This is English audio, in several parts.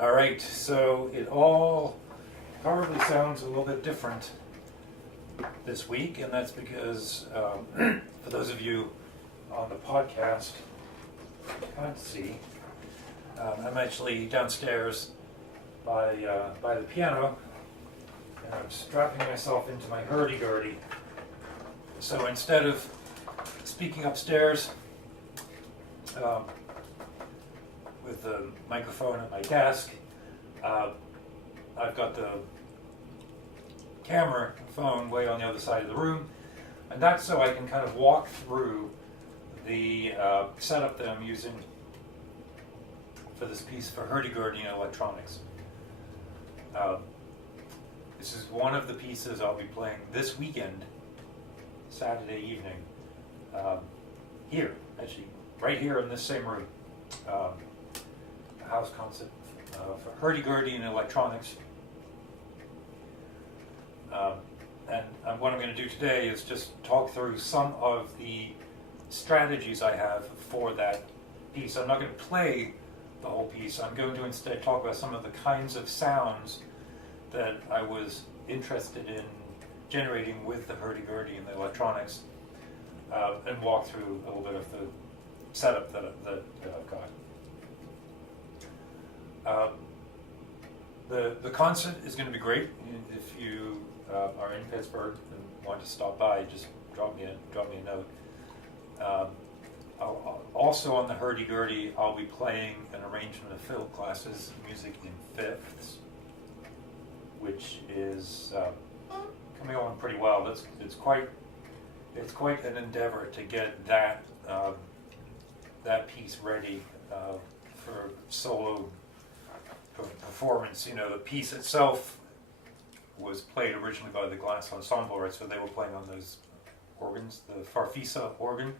All right, so it all probably sounds a little bit different this week, and that's because for those of you on the podcast, you can't see, I'm actually downstairs by the piano, and I'm strapping myself into my Hurdy Gurdy. So instead of speaking upstairs with the microphone at my desk, I've got the camera phone way on the other side of the room, and that's so I can kind of walk through the setup that I'm using for this piece for Hurdy Gurdy and electronics. This is one of the pieces I'll be playing this weekend, Saturday evening, here, actually, right here in this same room. A house concert for Hurdy Gurdy and electronics. And what I'm going to do today is just talk through some of the strategies I have for that piece. I'm not going to play the whole piece. I'm going to instead talk about some of the kinds of sounds that I was interested in generating with the Hurdy Gurdy and the electronics, and walk through a little bit of the setup that I've got. The concert is going to be great. If you are in Pittsburgh and want to stop by, just drop me a note. Also on the Hurdy Gurdy, I'll be playing an arrangement of fiddle classes, music in fifths, which is coming along pretty well. It's quite an endeavor to get that piece ready for solo performance. You know, the piece itself was played originally by the Glass Ensemble, right? So they were playing on those organs, the Farfisa organ.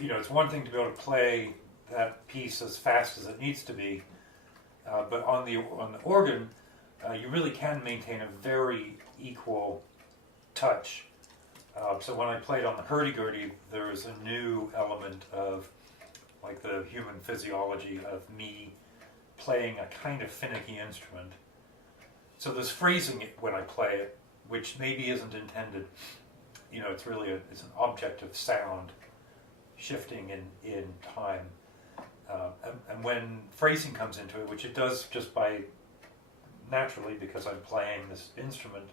You know, it's one thing to be able to play that piece as fast as it needs to be, but on the organ, you really can maintain a very equal touch. So when I played on the Hurdy Gurdy, there was a new element of like the human physiology of me playing a kind of finicky instrument. So there's phrasing when I play it, which maybe isn't intended. You know, it's really it's an object of sound shifting in time. And when phrasing comes into it, which it does just by naturally because I'm playing this instrument,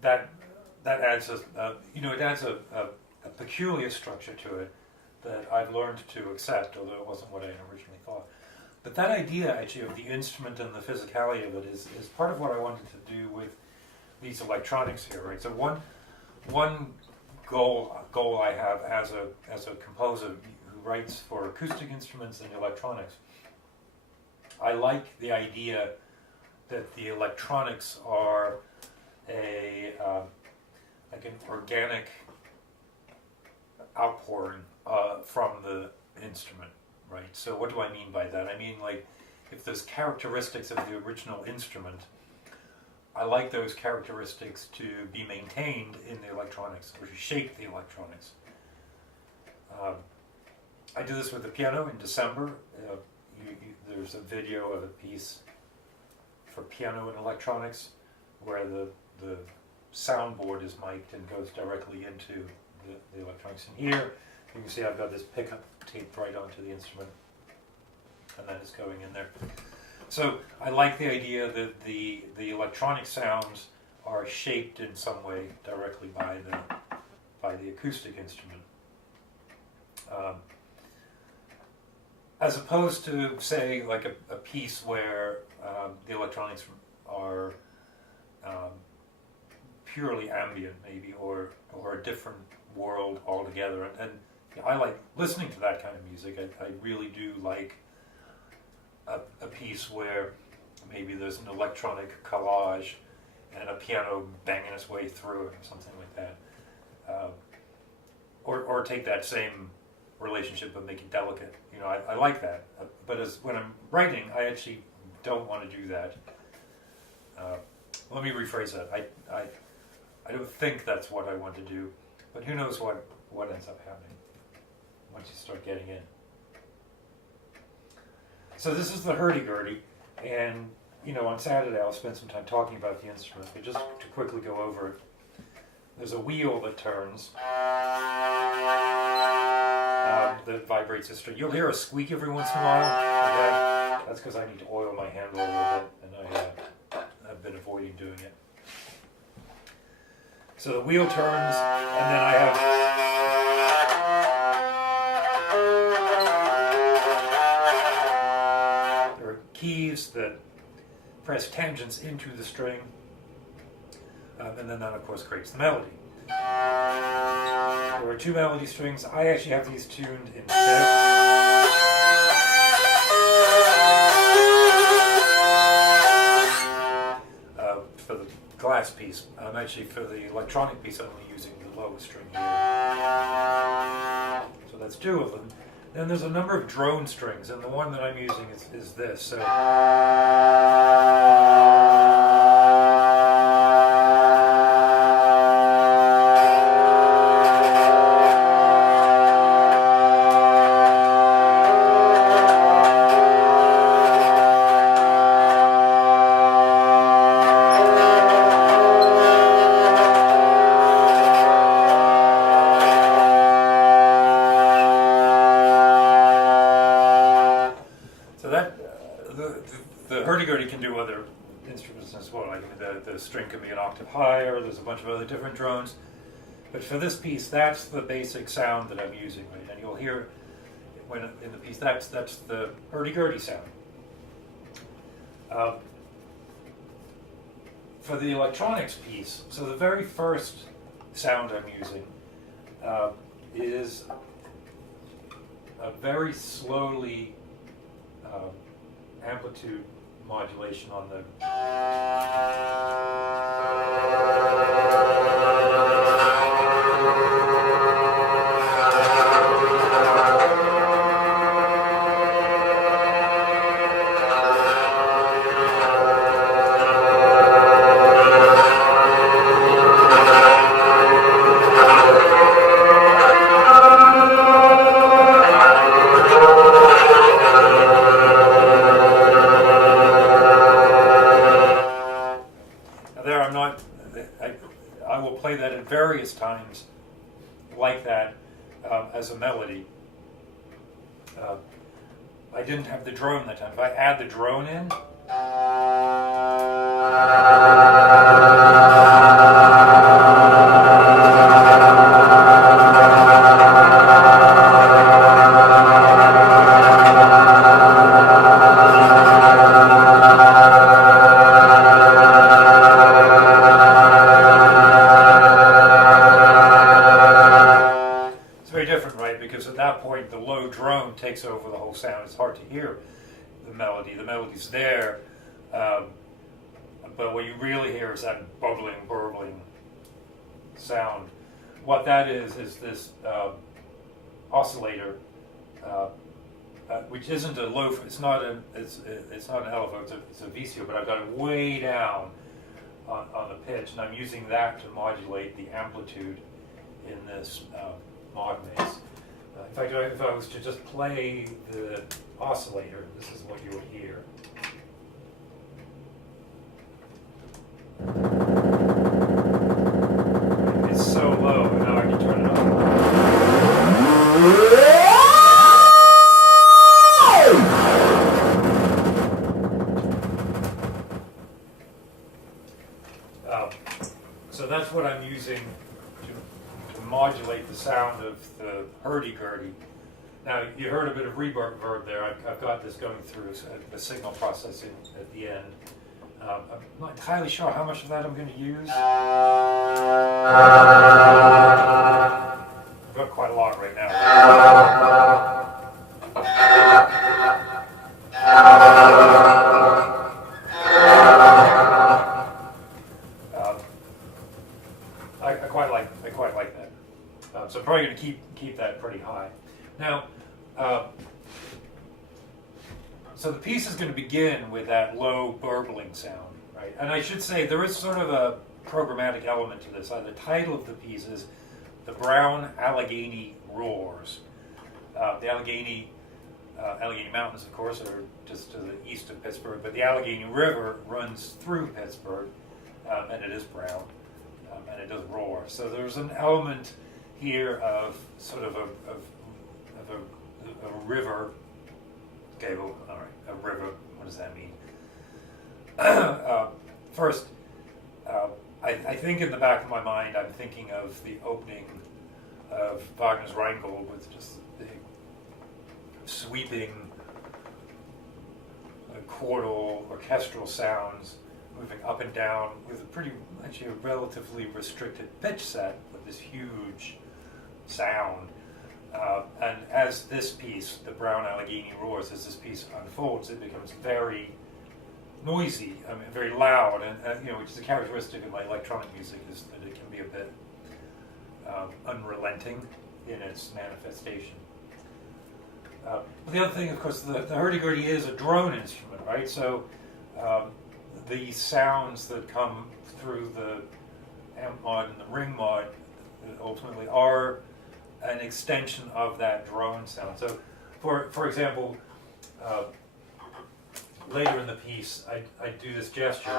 that adds it adds a peculiar structure to it that I've learned to accept, although it wasn't what I originally thought. But that idea actually of the instrument and the physicality of it is part of what I wanted to do with these electronics here, right? So one goal I have as a composer who writes for acoustic instruments and electronics, I like the idea that the electronics are like an organic outpouring from the instrument, right? So what do I mean by that? I mean, like, if there's characteristics of the original instrument, I like those characteristics to be maintained in the electronics, or to shape the electronics. I do this with the piano in December. There's a video of a piece for piano and electronics where the soundboard is mic'd and goes directly into the electronics. And here you can see I've got this pickup taped right onto the instrument, and then it's going in there. So I like the idea that the electronic sounds are shaped in some way directly by the acoustic instrument, as opposed to, say, like a piece where the electronics are purely ambient, maybe, or a different world altogether. And I like listening to that kind of music. I really do like a piece where maybe there's an electronic collage and a piano banging its way through it, or something like that. Or take that same relationship but make it delicate. You know, I like that. But when I'm writing, I actually don't want to do that. Let me rephrase that. I don't think that's what I want to do, but who knows what ends up happening once you start getting in. So this is the Hurdy Gurdy, and on Saturday I'll spend some time talking about the instrument, but just to quickly go over it. There's a wheel that turns, that vibrates the string. You'll hear a squeak every once in a while. Okay? That's because I need to oil my handle a little bit, and I've been avoiding doing it. So the wheel turns, and then I have there are keys that press tangents into the string, and then that of course creates the melody. There are 2 melody strings. I actually have these tuned in fifth. For the glass piece. Actually, for the electronic piece, I'm only using the lowest string here. So that's 2 of them. Then there's a number of drone strings, and the one that I'm using is this. So the hurdy-gurdy can do other instruments as well. Like the string can be an octave higher. There's a bunch of other different drones. But for this piece, that's the basic sound that I'm using, right? And you'll hear when in the piece that's the hurdy-gurdy sound. For the electronics piece, so the very first sound I'm using is a very slowly amplitude modulation on the I will play that at various times like that as a melody. I didn't have the drone that time. If I add the drone in, because at that point the low drone takes over the whole sound. It's hard to hear the melody. The melody's there, but what you really hear is that bubbling, burbling sound. What that is this oscillator, which isn't a low. It's not an LFO. It's a VCO, but I've got it way down on the pitch, and I'm using that to modulate the amplitude in this mod maze. In fact, if I was to just play the oscillator, this is what you would hear. It's so low, and now I can turn it up. So that's what I'm using to modulate the sound of the hurdy-gurdy. Now, you heard a bit of reverb there. I've got this going through a signal processing at the end. I'm not entirely sure how much of that I'm going to use. I've got quite a lot right now. I quite like that. So I'm probably going to keep that pretty high. Now, so the piece is going to begin with that low burbling sound, right? And I should say there is sort of programmatic element to this. The title of the piece is "The Brown Allegheny Roars." The Allegheny Mountains, of course, are just to the east of Pittsburgh, but the Allegheny River runs through Pittsburgh, and it is brown, and it does roar. So there's an element here of sort of a river. Okay, well, all right, a river. What does that mean? First, I think in the back of my mind, I'm thinking of the opening of Wagner's Rheingold with just the sweeping chordal orchestral sounds moving up and down with actually a relatively restricted pitch set with this huge sound. And as this piece, the Brown Allegheny Roars, as this piece unfolds, it becomes very noisy, very loud, and which is a characteristic of my electronic music, is that it can be a bit unrelenting in its manifestation. The other thing, of course, the hurdy-gurdy is a drone instrument, right? So the sounds that come through the amp mod and the ring mod ultimately are an extension of that drone sound. So, for example, later in the piece, I do this gesture.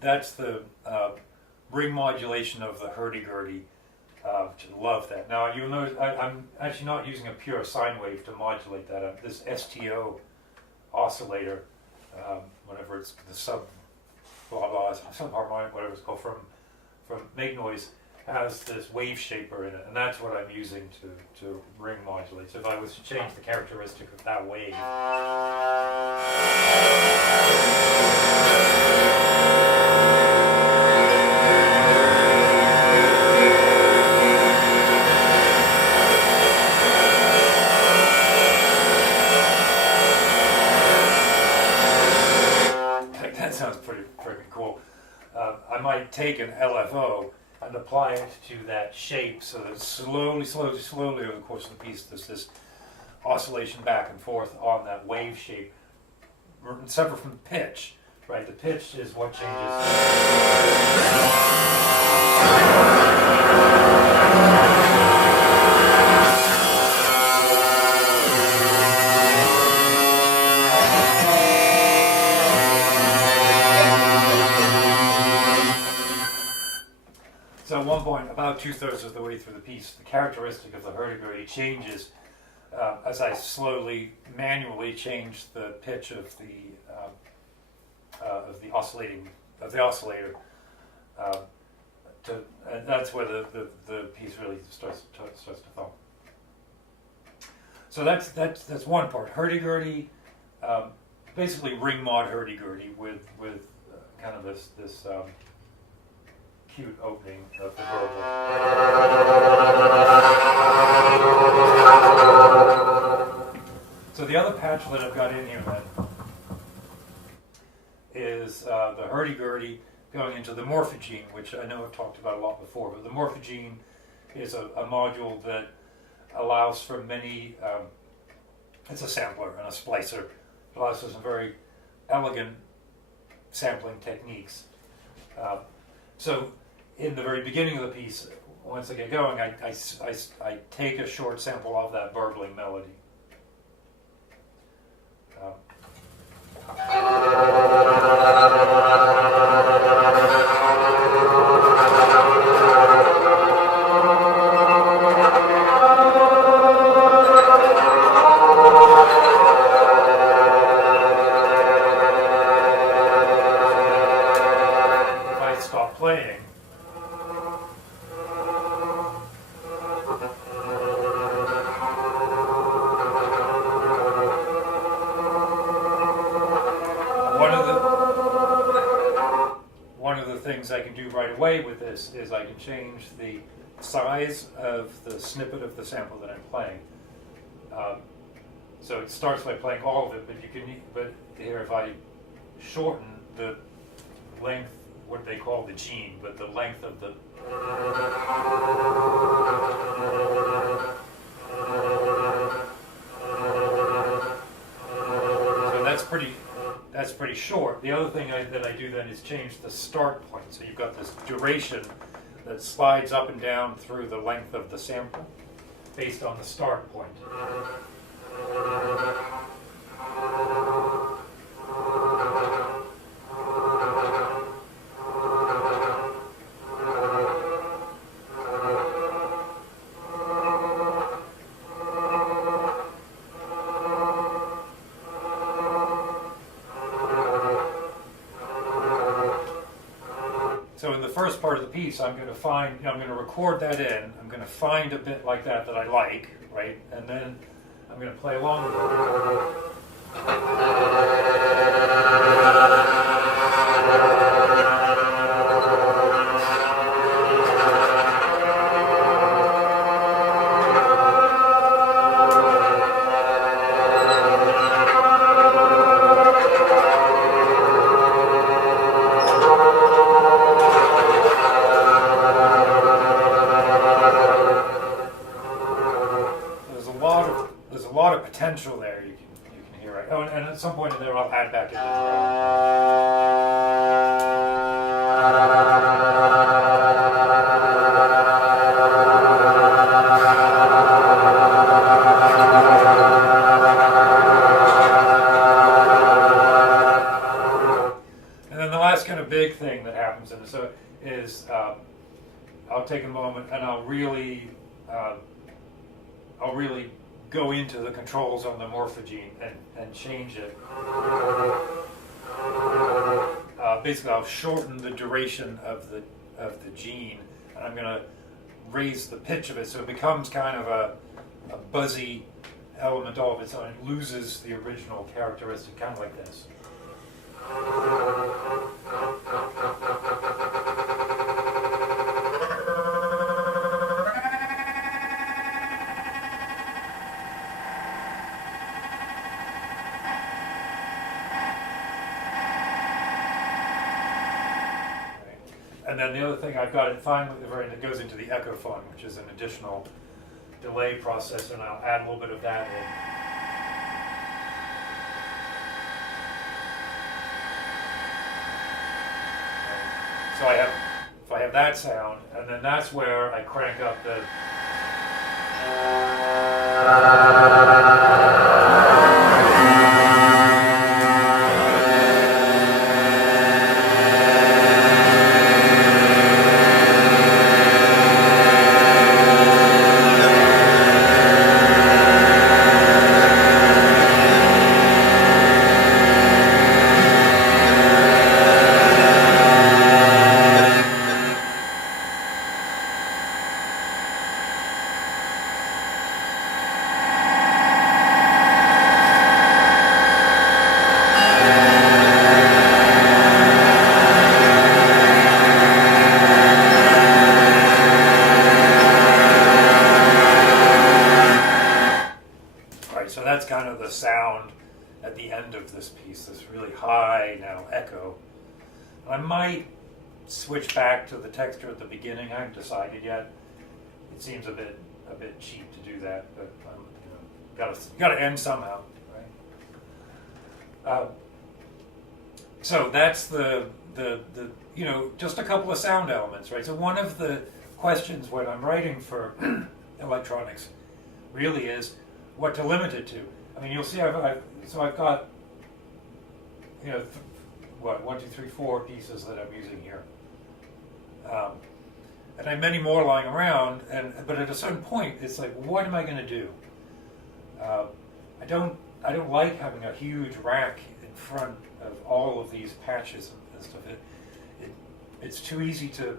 That's the ring modulation of the hurdy-gurdy, which I love that. Now you'll notice I'm actually not using a pure sine wave to modulate that. This STO oscillator, whatever it's the subharmonic, whatever it's called, from Make Noise, has this wave shaper in it, and that's what I'm using to ring modulate. So if I was to change the characteristic of that wave. That sounds pretty freaking cool. I might take an LFO and apply it to that shape so that slowly over the course of the piece there's this oscillation back and forth on that wave shape, separate from pitch, right? The pitch is what So at one point, about 2/3 of the way through the piece, the characteristic of the hurdy-gurdy changes as I slowly, manually change the pitch of the oscillator. And that's where the piece really starts to fall. So that's one part. Hurdy-gurdy, basically ring mod hurdy-gurdy with kind of this cute opening of the verbal. So the other patch that I've got in here then is the hurdy-gurdy going into the morphogene, which I know I've talked about a lot before, but the morphogene is a module that allows for many, it's a sampler and a splicer. It allows for some very elegant sampling techniques. So in the very beginning of the piece, once I get going, I take a short sample of that burbling melody. things I can do right away with this is I can change the size of the snippet of the sample that I'm playing. So it starts by playing all of it, but here if I shorten the length, what they call the gene, but the length of the so that's pretty short. The other thing that I do then is change the start point. So you've got this duration that slides up and down through the length of the sample based on the start point. So in the first part of the piece, I'm going to find, I'm going to record that in. I'm going to find a bit like that I like, right? And then I'm going to play along with it. Potential there you can hear it. Oh, and at some point in there I'll add back in the And then the last kind of big thing that happens in this is I'll take a moment and I'll really go into the controls on the morphogene and change it. Basically, I'll shorten the duration of the gene, and I'm going to raise the pitch of it so it becomes kind of a buzzy element all of its own. It loses the original characteristic, kind of like this. And then the other thing I've got it finally, it goes into the echo fun, which is an additional delay process, and I'll add a little bit of that in. So I have that sound, and then that's where I crank up the. So that's kind of the sound at the end of this piece, this really high now echo. I might switch back to the texture at the beginning. I haven't decided yet. It seems a bit cheap to do that, but got to end somehow, right? So that's the just a couple of sound elements, right? So one of the questions when I'm writing for electronics really is what to limit it to. I mean, you'll see I've got 1, 2, 3, 4 pieces that I'm using here, and I have many more lying around. But at a certain point, it's like, what am I going to do? I don't like having a huge rack in front of all of these patches and stuff. It's too easy to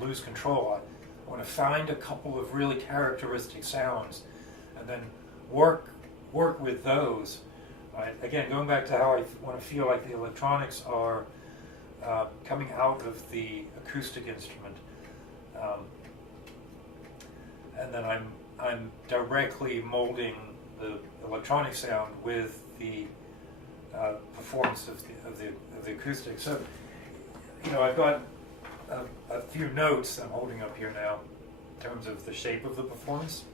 lose control. I want to find a couple of really characteristic sounds, and then work with those. Right? Again, going back to how I want to feel like the electronics are coming out of the acoustic instrument, and then I'm directly molding the electronic sound with the performance of the acoustic. So, I've got a few notes I'm holding up here now in terms of the shape of the performance.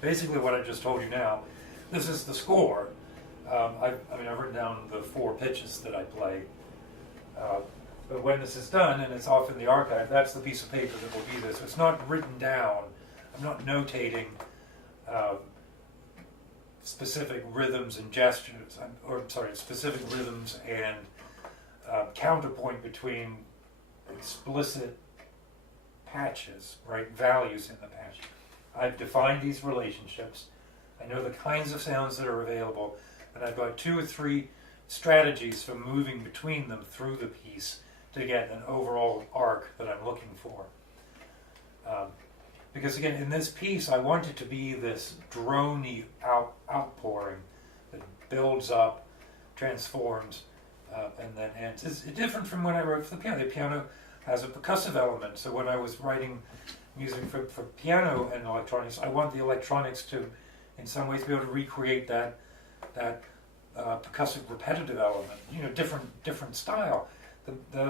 Basically, what I just told you now, this is the score. I've written down the 4 pitches that I play. But when this is done and it's off in the archive, that's the piece of paper that will be there. So it's not written down. I'm not notating specific rhythms and gestures, specific rhythms and counterpoint between explicit patches, right? Values in the patch. I've defined these relationships. I know the kinds of sounds that are available, and I've got 2 or 3 strategies for moving between them through the piece to get an overall arc that I'm looking for. Because again, in this piece, I want it to be this droney outpouring that builds up, transforms, and then ends. It's different from when I wrote for the piano. The piano has a percussive element, so when I was writing music for piano and electronics, I want the electronics to, in some ways, be able to recreate that percussive repetitive element. Different style. The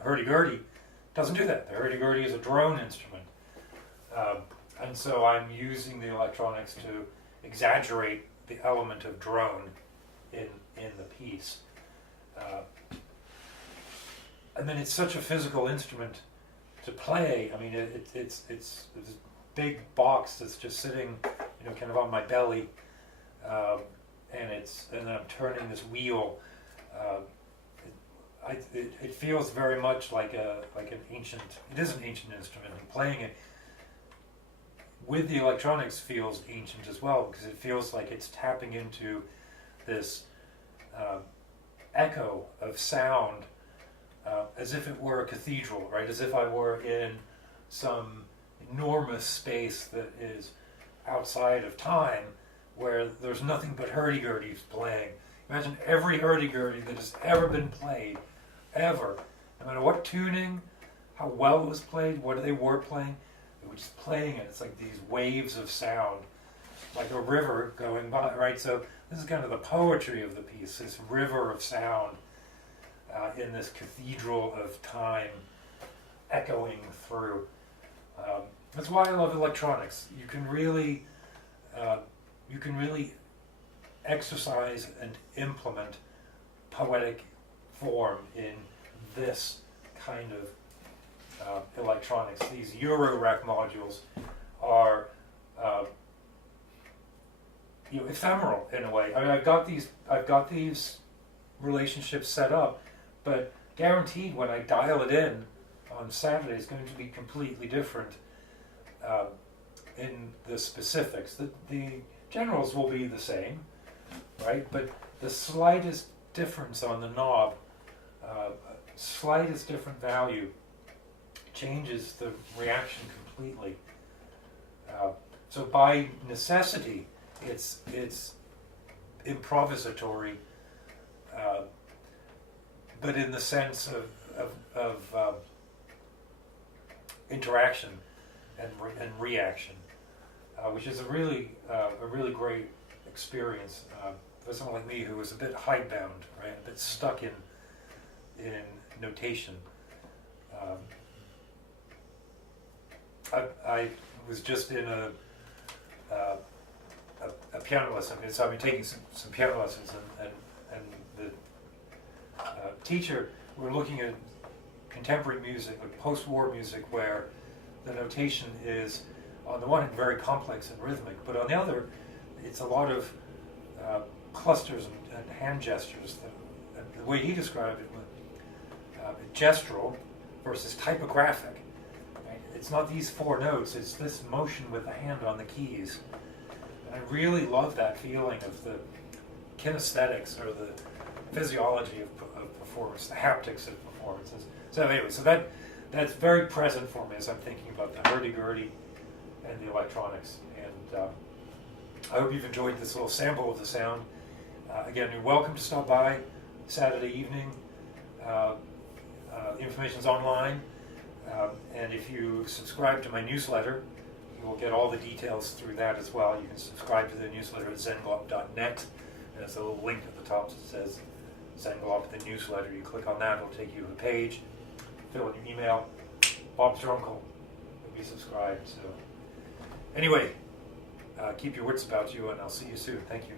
Hurdy Gurdy doesn't do that. The Hurdy Gurdy is a drone instrument, and so I'm using the electronics to exaggerate the element of drone in the piece. And then it's such a physical instrument to play. I mean, it's this big box that's just sitting, kind of on my belly, and then I'm turning this wheel. It feels very much like an ancient. It is an ancient instrument, and playing it with the electronics feels ancient as well, because it feels like it's tapping into this echo of sound, as if it were a cathedral, right? As if I were in some enormous space that is outside of time, where there's nothing but hurdy-gurdies playing. Imagine every hurdy-gurdy that has ever been played, ever, no matter what tuning, how well it was played, what they were playing, they were just playing it. It's like these waves of sound, like a river going by, right? So this is kind of the poetry of the piece, this river of sound in this cathedral of time echoing through. That's why I love electronics. You can really exercise and implement poetic form in this kind of electronics. These Euro-rack modules are ephemeral in a way. I mean, I've got these relationships set up, but guaranteed when I dial it in on Saturday, it's going to be completely different in the specifics. The generals will be the same, right? But the slightest difference on the knob, slightest different value, changes the reaction completely. So by necessity, it's improvisatory, but in the sense of interaction and reaction, which is a really great experience for someone like me who was a bit hidebound, right, a bit stuck in notation. I was just in a piano lesson, so I've been taking some piano lessons, and the teacher, we're looking at contemporary music, like post-war music, where the notation is, on the one hand, very complex and rhythmic, but on the other, it's a lot of clusters and hand gestures. The way he described it was gestural versus typographic. Right? It's not these 4 notes, it's this motion with the hand on the keys. And I really love that feeling of the kinesthetics or the physiology of performance, the haptics of performances. So anyway, that's very present for me as I'm thinking about the hurdy-gurdy and the electronics. And I hope you've enjoyed this little sample of the sound. Again, you're welcome to stop by Saturday evening. Information's online, and if you subscribe to my newsletter, you will get all the details through that as well. You can subscribe to the newsletter at zenglop.net, and there's a little link at the top that says Zenglop, the newsletter. You click on that, it'll take you to a page. Fill in your email. Bob's your uncle. You'll be subscribed. So, anyway, keep your wits about you, and I'll see you soon. Thank you.